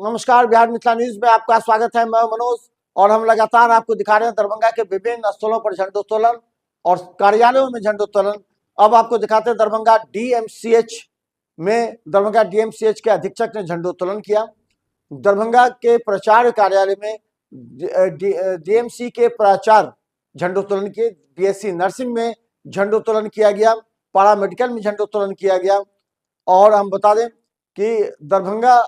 नमस्कार, बिहार मिथिला न्यूज में आपका स्वागत है। मैं मनोज और हम लगातार आपको दिखा रहे हैं दरभंगा के विभिन्न स्थलों पर झंडोत्तोलन और कार्यालयों में झंडोत्तोलन। अब आपको दिखाते हैं दरभंगा डीएमसीएच के अधीक्षक ने झंडोत्तोलन किया। दरभंगा के प्राचार्य कार्यालय में डीएमसी के प्राचार्य झंडोत्तोलन किए। बीएससी नर्सिंग में झंडोत्तोलन किया गया, पारा मेडिकल में झंडोत्तोलन किया गया। और हम बता दें कि दरभंगा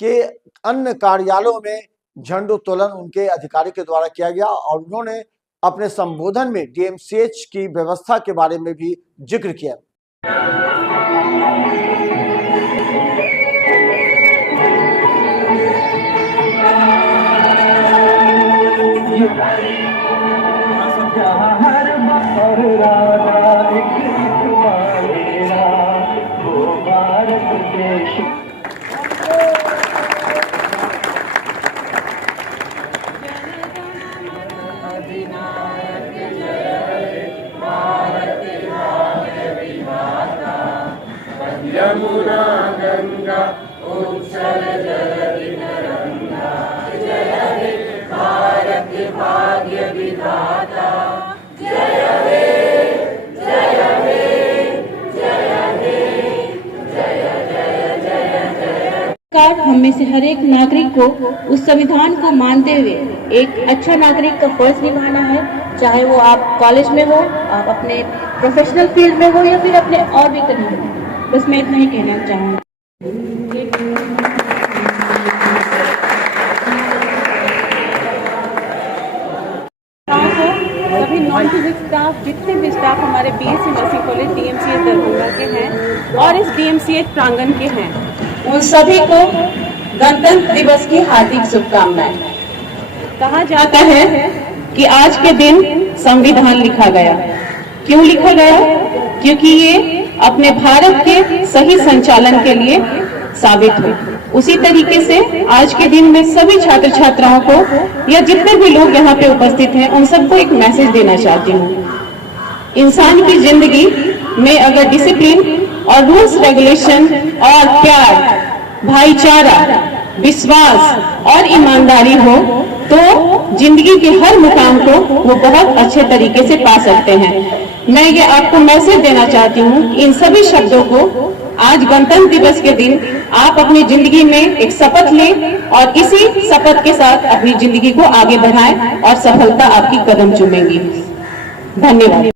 के अन्य कार्यालयों में झंडोत्तोलन उनके अधिकारी के द्वारा किया गया और उन्होंने अपने संबोधन में डीएमसीएच की व्यवस्था के बारे में भी जिक्र किया। यमुना गंगा उच्छल जलधि तरंगा, जय हे भारत भाग्य विधाता, जय हे जय हे जय हे जय जय जय जय। हम में से हर एक नागरिक को उस संविधान को मानते हुए एक अच्छा नागरिक का फर्ज निभाना है, चाहे वो आप कॉलेज में हो, आप अपने प्रोफेशनल फील्ड में हो या फिर अपने और भी कहीं हो। बस मैं इतना ही कहना चाहूँगी। सभी नॉन फिजिक्स स्टाफ, जितने भी स्टाफ हमारे BSc nursing college DMCH Darbhanga के हैं और इस डीएमसीएच प्रांगण के हैं, उन सभी को गणतंत्र दिवस की हार्दिक शुभकामनाएं। कहा जाता है कि आज के दिन संविधान लिखा गया। क्यों लिखा गया? क्योंकि ये अपने भारत के सही संचालन के लिए साबित हो। उसी तरीके से आज के दिन में सभी छात्र छात्राओं को या जितने भी लोग यहाँ पे उपस्थित हैं उन सबको एक मैसेज देना चाहती हूँ। इंसान की जिंदगी में अगर डिसिप्लिन और रूल्स रेगुलेशन और प्यार, भाईचारा, विश्वास और ईमानदारी हो तो जिंदगी के हर मुकाम को वो बहुत अच्छे तरीके से पा सकते हैं। मैं ये आपको मैसेज देना चाहती हूँ कि इन सभी शब्दों को आज गणतंत्र दिवस के दिन आप अपनी जिंदगी में एक शपथ लें और इसी शपथ के साथ अपनी जिंदगी को आगे बढ़ाएं और सफलता आपकी कदम चूमेंगी। धन्यवाद।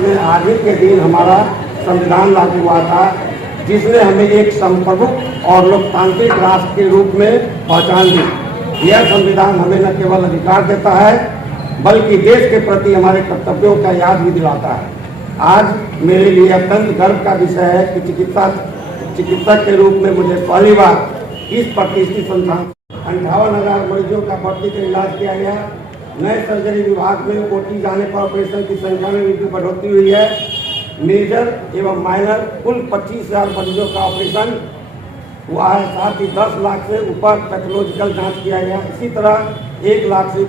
में आज ही के दिन हमारा संविधान लागू हुआ था, जिसने हमें एक संप्रभुत्व और लोकतांत्रिक राष्ट्र के रूप में पहचान दी। यह संविधान हमें न केवल अधिकार देता है बल्कि देश के प्रति हमारे कर्तव्यों का याद भी दिलाता है। आज मेरे लिए अत्यंत गर्व का विषय है कि चिकित्सक के रूप में मुझे पहली बार इस प्रतिष्ठित संस्थान 58,000 मरीजों का भर्ती कर इलाज किया गया। नए सर्जरी विभाग में ओटी जाने पर ऑपरेशन की संख्या में भी बढ़ोतरी हुई है। मेजर एवं माइनर कुल 25,000 मरीजों का ऑपरेशन हुआ है। साथ ही 10 लाख से ऊपर पैथोलॉजिकल जांच किया गया। इसी तरह 1 लाख से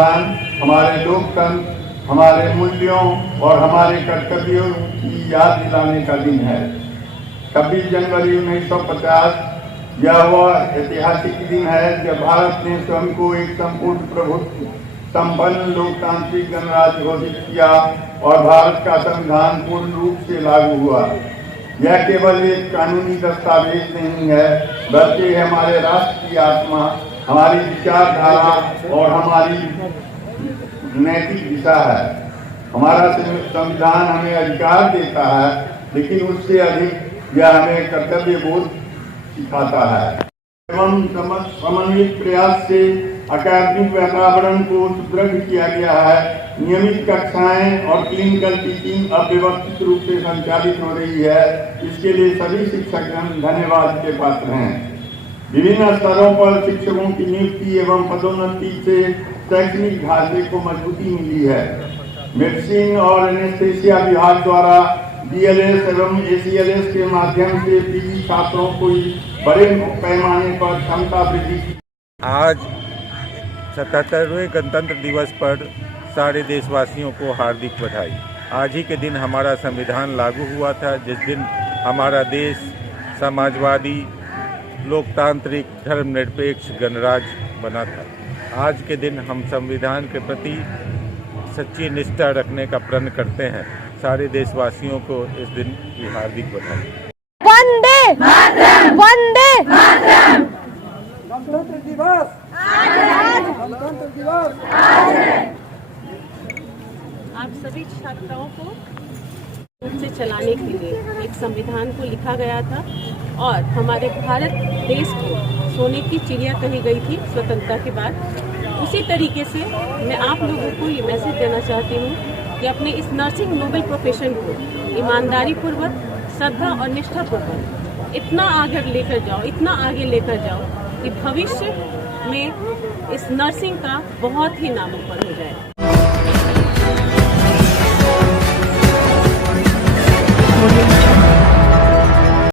संविधान हमारे लोकतंत्र, हमारे मूल्यों और हमारे कर्तव्यों की याद दिलाने का दिन है। 26 जनवरी 1950 यह वह ऐतिहासिक दिन है जब भारत ने स्वयं को एक संपूर्ण प्रभुत्व संपन्न लोकतांत्रिक गणराज्य घोषित किया और भारत का संविधान पूर्ण रूप से लागू हुआ। यह केवल एक कानूनी दस्तावेज नहीं है, बल्कि हमारे राष्ट्र की आत्मा, हमारी विचारधारा और हमारी नैतिक दिशा है। हमारा संविधान हमें अधिकार देता है, लेकिन उससे अधिक यह हमें कर्तव्य बोध सिखाता है। एवं समन्वित प्रयास से अकादमिक वातावरण को सुदृढ़ किया गया है। नियमित कक्षाएं और क्लिनिकल टीचिंग अब व्यवस्थित रूप से संचालित हो रही है। इसके लिए सभी शिक्षकगण धन्यवाद के पात्र हैं। विभिन्न स्तरों पर शिक्षकों की नियुक्ति एवं पदोन्नति से शैक्षणिक ढांचे को मजबूती मिली है। मेडिसिन और एनेस्थेसिया विभाग द्वारा BLS एवं ACLS के माध्यम से PG छात्रों को बड़े पैमाने पर क्षमता वृद्धि की। आज 77वें गणतंत्र दिवस पर सारे देशवासियों को हार्दिक बधाई। आज ही के दिन हमारा संविधान लागू हुआ था, जिस दिन हमारा देश समाजवादी, लोकतांत्रिक, धर्मनिरपेक्ष गणराज्य बना था। आज के दिन हम संविधान के प्रति सच्ची निष्ठा रखने का प्रण करते हैं। सारे देशवासियों को इस दिन की हार्दिक बधाई। वंदे मातरम, वंदे मातरम। गणतंत्र दिवस आज, गणतंत्र दिवस आज है। आप सभी छात्राओं को रूप से चलाने के लिए एक संविधान को लिखा गया था और हमारे भारत देश को सोने की चिड़िया कही गई थी स्वतंत्रता के बाद। उसी तरीके से मैं आप लोगों को ये मैसेज देना चाहती हूँ कि अपने इस नर्सिंग नोबल प्रोफेशन को ईमानदारी पूर्वक, श्रद्धा और निष्ठा पूर्वक इतना आगे लेकर जाओ, इतना आगे लेकर जाओ कि भविष्य में इस नर्सिंग का बहुत ही नाम ऊपर हो जाए।